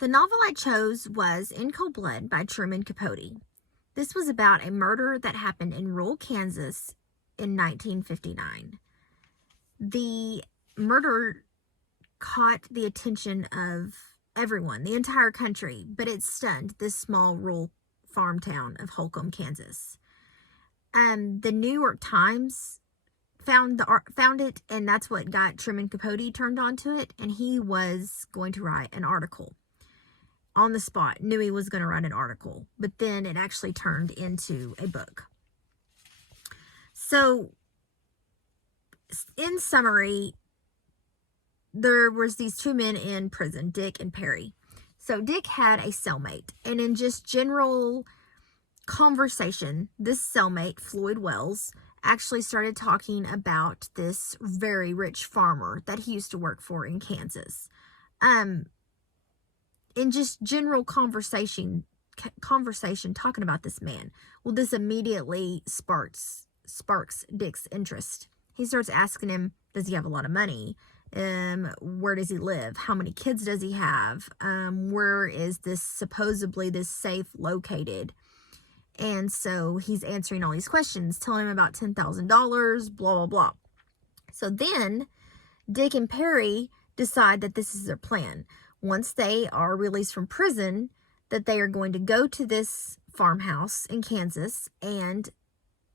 The novel I chose was In Cold Blood by Truman Capote. This was about a murder that happened in rural Kansas in 1959. The murder caught the attention of everyone, the entire country, but it stunned this small rural farm town of Holcomb, Kansas. The New York Times found it, and that's what got Truman Capote turned on to it, and he was going to write an article on the spot. Knew he was going to write an article, but then it actually turned into a book. So, in summary, there was these two men in prison, Dick and Perry. So Dick had a cellmate, and in just general conversation, this cellmate, Floyd Wells, actually started talking about this very rich farmer that he used to work for in Kansas. In just general conversation talking about this man. Well, this immediately sparks Dick's interest. He starts asking him, does he have a lot of money? Where does he live? How many kids does he have? Where is this supposedly this safe located? And so he's answering all these questions, telling him about $10,000, blah, blah, blah. So then Dick and Perry decide that this is their plan. Once they are released from prison, that they are going to go to this farmhouse in Kansas and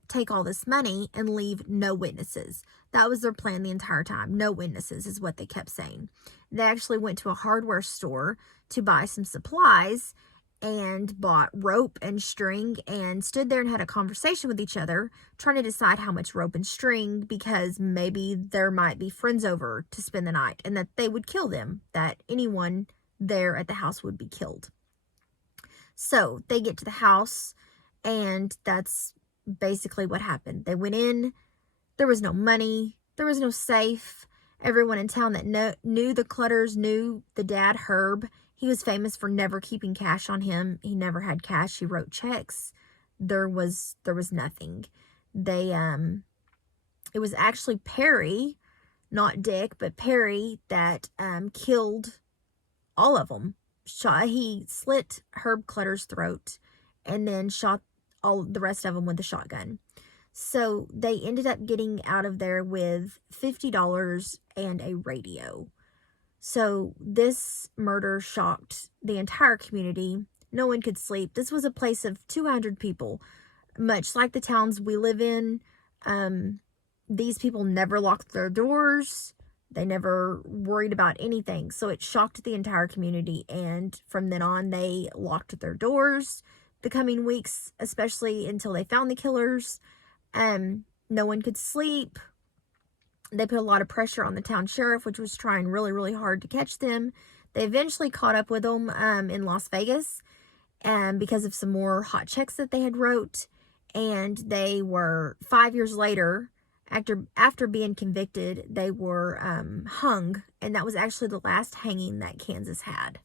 take all this money and leave no witnesses. That was their plan the entire time. No witnesses is what they kept saying. They actually went to a hardware store to buy some supplies and bought rope and string and stood there and had a conversation with each other, trying to decide how much rope and string, because maybe there might be friends over to spend the night and that they would kill them, that anyone there at the house would be killed. So they get to the house, and that's basically what happened. They went in, there was no money, there was no safe. Everyone in town that knew the Clutters knew the dad, Herb. He was famous for never keeping cash on him. He never had cash. He wrote checks. There was nothing. It was actually Perry, not Dick, but Perry that killed all of them. He slit Herb Clutter's throat and then shot all the rest of them with a shotgun. So they ended up getting out of there with $50 and a radio. So this murder shocked the entire community. No one could sleep. This was a place of 200 people, much like the towns we live in. These people never locked their doors. They never worried about anything. So it shocked the entire community. And from then on, they locked their doors the coming weeks, especially until they found the killers. No one could sleep. They put a lot of pressure on the town sheriff, which was trying really, really hard to catch them. They eventually caught up with them in Las Vegas because of some more hot checks that they had wrote. And they were, 5 years later, after being convicted, they were hung. And that was actually the last hanging that Kansas had.